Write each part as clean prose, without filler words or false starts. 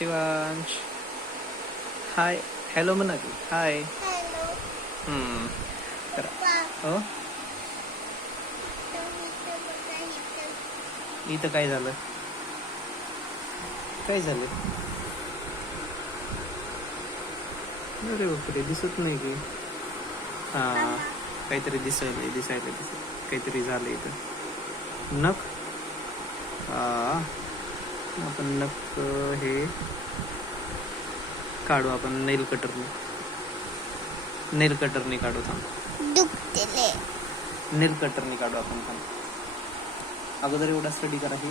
Shivansh hi hello म्हणा की हाय. तर हो इथं काय झालं काय झालं. अरे बापरे दिसत नाही की. हा काहीतरी दिसायला काहीतरी झालं इथं. नख आपण नख हे काढू आपण नेल कटरने काढू. थांब नेल कटरने काढू आपण. थांब अगोदर एवढा स्टडी करा ही.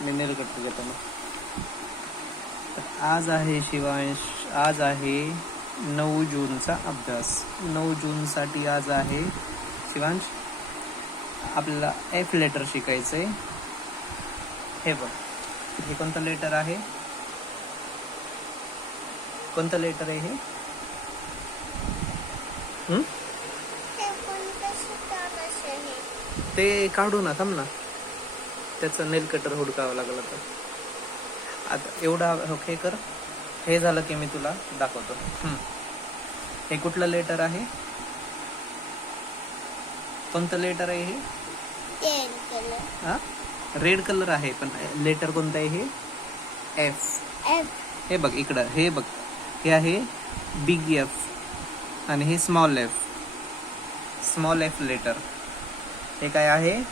मी नेल कटर घेतो मग. तर आज आहे शिवांश, आज आहे 9 जूनचा अभ्यास. 9 जूनसाठी आज आहे शिवांश आपल्याला एफ लेटर शिकायचंय. हे बघ हे कोणतं लेटर आहे. कोणतं लेटर आहे हे. ते काढू ना. थांब ना त्याचं नेल कटर हुडकावं लागलं तर. आता एवढा हे कर. हे झालं की मी तुला दाखवतो. हे कुठलं लेटर आहे. कोणतं लेटर आहे हे. हा रेड कलर आहे पण लेटर कोणतं आहे हे. एफ. हे बघ इकडं हे बघ हे आहे बिग एफ आणि हे स्मॉल एफ लेटर. हे काय आहे.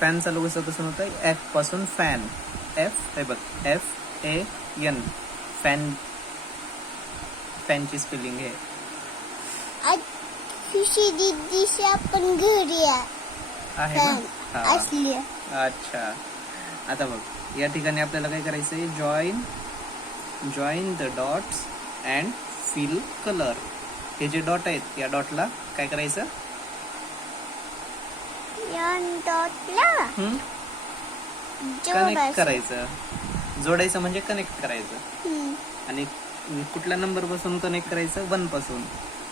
फॅनचा लोगो कसं होतं. एफ पासून फॅन. एफ हे बघ FAN फॅनची स्पेलिंग आहे. आपण घरी आहे ना. अच्छा आता बघ या ठिकाणी आपल्याला काय करायचंय. Join the dots and fill colour. हे जे डॉट आहेत या डॉटला काय करायचं. कनेक्ट करायचं. जोडायचं म्हणजे कनेक्ट करायचं. आणि कुठल्या नंबर पासून कनेक्ट करायचं. 1 पासून.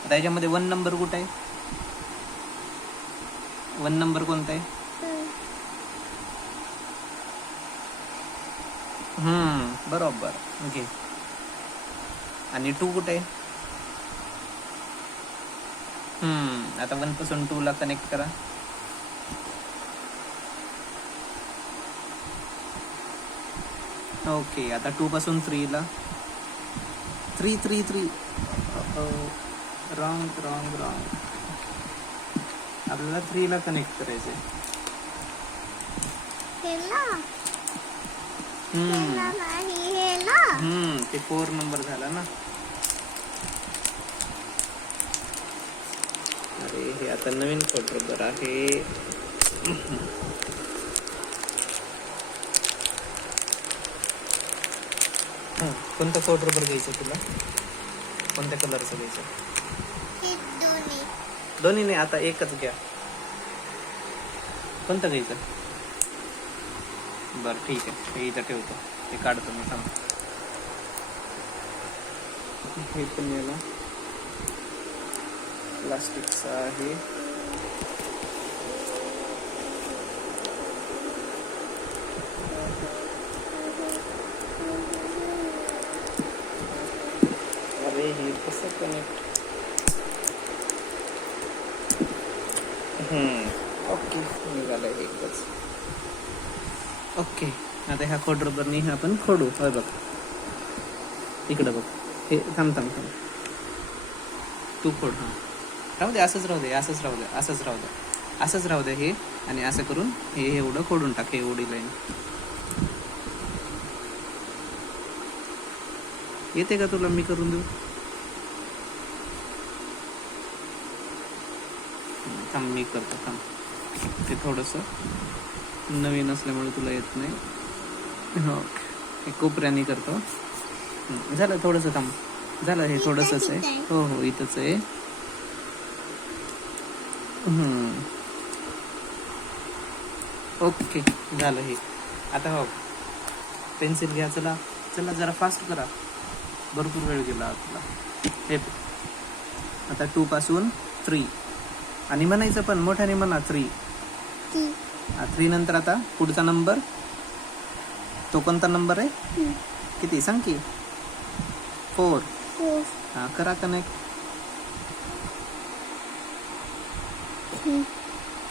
आता याच्यामध्ये 1 नंबर कुठं आहे. 1 नंबर कोणता आहे. बरोबर ओके. आणि 2 कुठे आहे. आता 1 पासून 2 ला कनेक्ट करा. ओके आता 2 पासून 3 ला. 3 रॉंग. आपल्याला 3 ला कनेक्ट करायचंय. ते 4 नंबर झाला ना. अरे हे आता नवीन फोल्डर आहे. कोणतं फोल्डर घ्यायचं तुला. कोणत्या कलरचं घ्यायचं. दोन्ही नाही आता एकच घ्या. कोणतं घ्यायचं. बरं ठीक आहे हे इथं ठेवतो. हे काढतो मी. थांब हे पण याला प्लास्टिकचं आहे. अरे हे कसं कनेक्ट. ओके निघालं एकच. ओके आता ह्या कोड रबरनी आपण खोडू. होय बघ इकडं बघ. हे थांब तू खोड. राहू दे असंच राहू दे हे. आणि असं करून हे एवढं खोडून टाक. एवढी लाईन येते का तुला. मी करून देऊ. थांब मी करतो. थांब ते थोडंसं नवीन असल्यामुळे तुला येत नाही. हो हे कोपऱ्याने करतो. झालं थोडंसं. थांब झालं हे थोडंसंच आहे. हो इथंच आहे. ओके झालं हे. आता हो पेन्सिल घ्या. चला जरा फास्ट करा. भरपूर वेळ गेला आपला. हे आता 2 पासून 3 आणि म्हणायचं पण मोठ्याने म्हणा. 3 3 नंतर आता पुढचा नंबर, तो कोणता नंबर आहे? किती सांग की? 4. हा, करा कनेक्ट.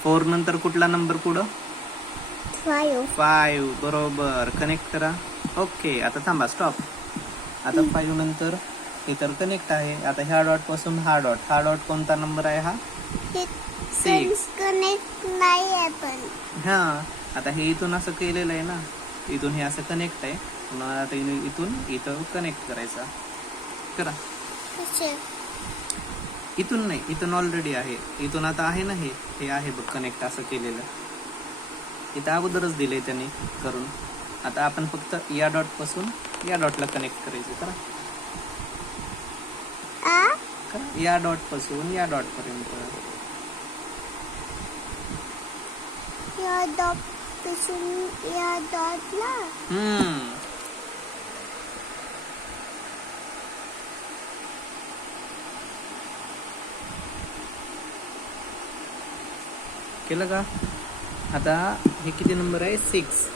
4 नंतर कुठला नंबर पुढं? 5. बरोबर, कनेक्ट करा. ओके, आता थांबा, स्टॉप. आता 5 नंतर हे तर कनेक्ट आहे. आता ह्या डॉट पासून हा डॉट कोणता नंबर आहे? हा 6. कनेक्ट नाही आहे पण. हा, आता हे इथून असं केलेलं आहे ना, इथून हे असं कनेक्ट आहे. पुन्हा आता इथून इथं कनेक्ट करायचा. करा. कसे? इथून नाही, इथून ऑलरेडी आहे. इथून आता आहे ना, हे आहे बघ कनेक्ट असं केलेलं. इथं अगोदरच दिलंय त्याने करून. आता आपण फक्त या डॉट पासून या डॉटला कनेक्ट करायचं. करा. या डॉट पासून या डॉट पर्यंत. या डॉट पासून या डॉटला. केलं का? आता हे किती नंबर आहे? 6.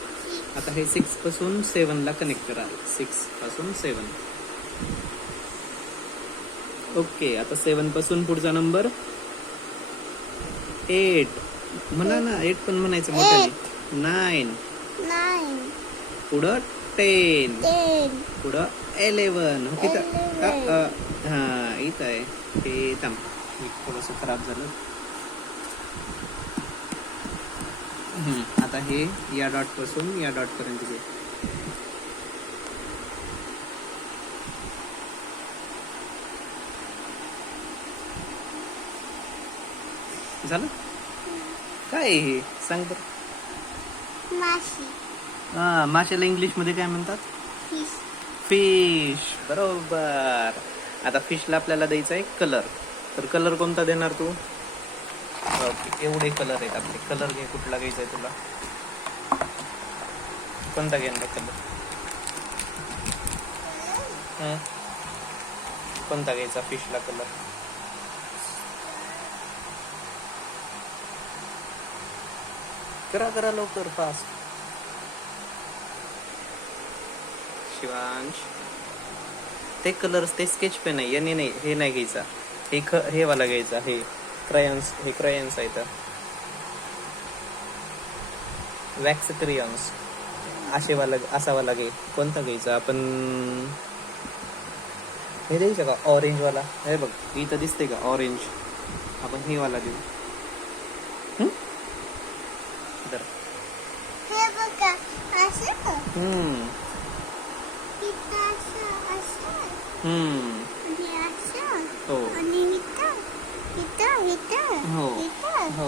आता हे 6 पासून 7 ला कनेक्ट करा. 6 पासून 7. ओके, आता 7 पासून पुढचा नंबर 8. म्हणा ना, 8 पण म्हणायचं मोठ्याने. 9. पुढं 10. पुढं 11. हा, इथं आहे. हे थांब, थोडस खराब झालं. आता हे या डॉट पासून या डॉट पर्यंत घे. झालं? काय हे सांग बर. माशी. हा, माशाला इंग्लिश मध्ये काय म्हणतात? फिश. फिश. बरोबर. आता फिशला आपल्याला द्यायचा आहे कलर. तर कलर कोणता देणार तू? ओके, एवढे कलर आहेत आपले. कलर घे, कुठला घ्यायचा आहे तुला? कोणता घेणार कलर? कोणता घ्यायचा फिशला कलर? करा लवकर, फास्ट. शिवांश, ते कलर्स, ते स्केच पेन आहे, याने नाही, हे नाही घ्यायचा. हे वाला घ्यायचा. हे क्रायन्स आहेत. वॅक्स क्रेयॉन्स असा वाला घे. कोणता घ्यायचा आपण? हे द्यायचं का ऑरेंज वाला? हे बघ इथं दिसते का ऑरेंज? आपण हे वाला देऊ. हे बघा असं. आणि असं. हो आणि इथं हो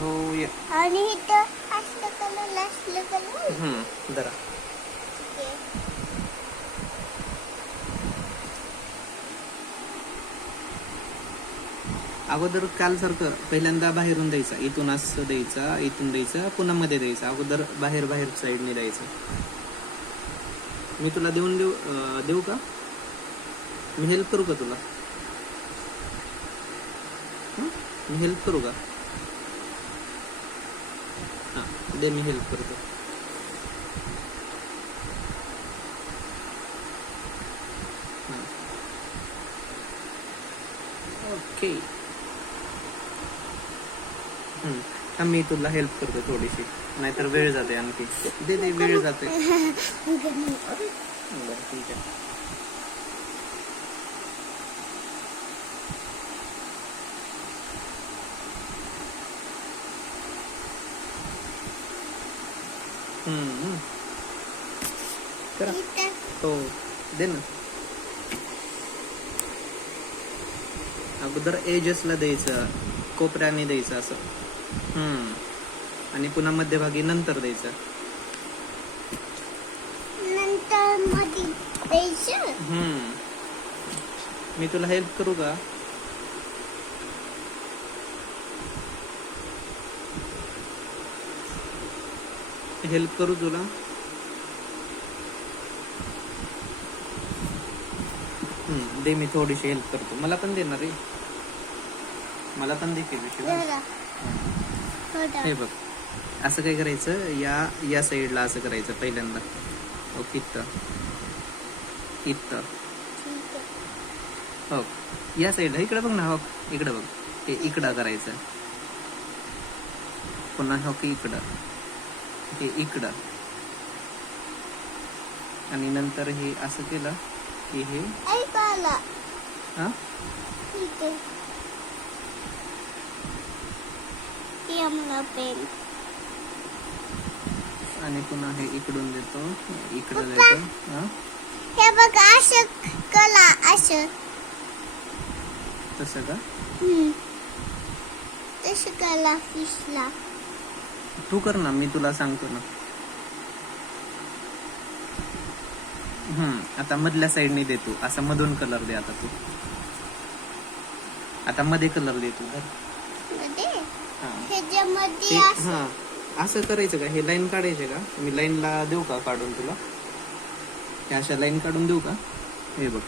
हो ये. आणि इथं असलं कलर. जरा अगोदर काल सारखं पहिल्यांदा बाहेरून द्यायचा. इथून असं द्यायचा, इथून द्यायचा, पुन्हा मध्ये द्यायचा. अगोदर बाहेर साईडने द्यायचं. मी तुला देऊ का? मी हेल्प करू का तुला? मी हेल्प करू का? हा, दे, मी हेल्प करतो. ओके, मी तुला हेल्प करतो थोडीशी, नाहीतर वेळ जाते आणखी. दे वेळ जाते. बरं, ठीक आहे. करा. हो, दे ना. अगोदर एजेसला द्यायचं, कोपऱ्याने द्यायचं असं. आणि पुन्हा मध्यभागी नंतर द्यायचं. नंतर मध्ये द्यायचं. मी तुला हेल्प करू का? हेल्प करू तुला? दे, मी थोडीशी हेल्प करतो. मला पण देणार रे. मला पण दे की. हे बघ, असं काय करायचं, या साईडला असं करायचं पहिल्यांदा. ओके, इथं ठीक आहे. हो, या साईडला इकडे बघ ना. हो, इकडे बघ. हे इकडं करायचं. पुन्हा हो की इकडं, हे इकडं. आणि नंतर हे असं केलं की हे ऐकायला हा ठीक आहे. हे आम्हाला पेन. आणि पुन्हा हे इकडून देतो, इकडं पप्पा. देतो. हा, हे बघ असं कला असं. तसं का? तसं कला फिशला. तू कर ना, मी तुला सांगतो ना. आता मधल्या साईडने दे तू. असा मधून कलर दे आता तू. आता मध्ये कलर दे तू. मध्ये हा. ह्याच्यामध्ये ते असं. हा असं करायचं का? हे लाईन काढायचे का? मी लाईनला देऊ का काढून तुला? ह्या अशा लाईन काढून देऊ का? हे बघ,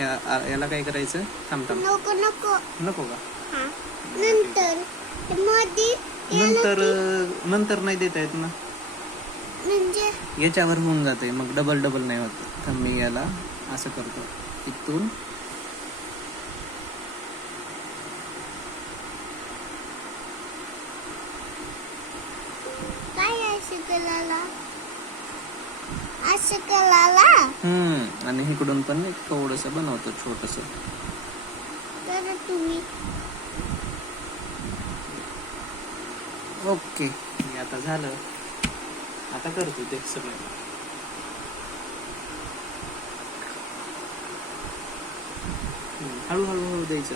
याला काय करायचं? थांब थांब. नको नको. नको का? हा. नंतर मध्ये नंतर नाही देता येत ना. म्हणजे याच्यावर होऊन जाते, मग डबल नाही होत. थांब, मी याला असं करतो इथून. काय असं कलाला? असं कलाला आणि इकडून पण एक थोडस बनवतो, छोटस. तर तुम्ही ओके, हे आता झालं. आता करतो ते सगळं. हळूहळू द्यायचं.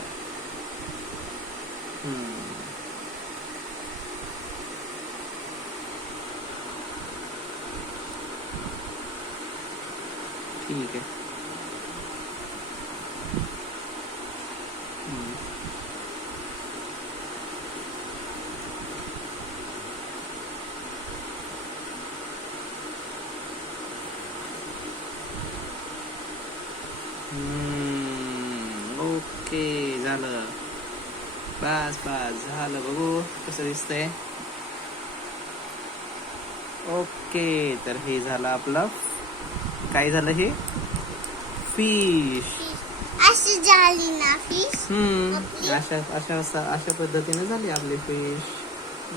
ठीक आहे. ओके, झालं. बस झालं. बघू कसं दिसतंय. ओके, तर हे झालं आपलं. काय झालं हे? फिश. अशी झाली ना फिश. अशा पद्धतीने झाली आपली फिश.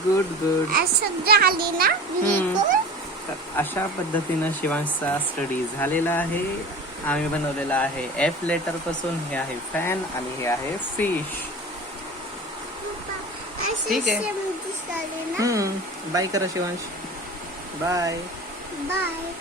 गुड. असं झाली ना बिलकुल. तर अशा पद्धतीनं शिवांशचा स्टडी झालेला आहे. आम्ही बनवलेला आहे एफ लेटर पासून. हे आहे फॅन आणि हे आहे फिश. ठीक आहे. दिसले ना. बाय करा शिवांश. बाय. बाय.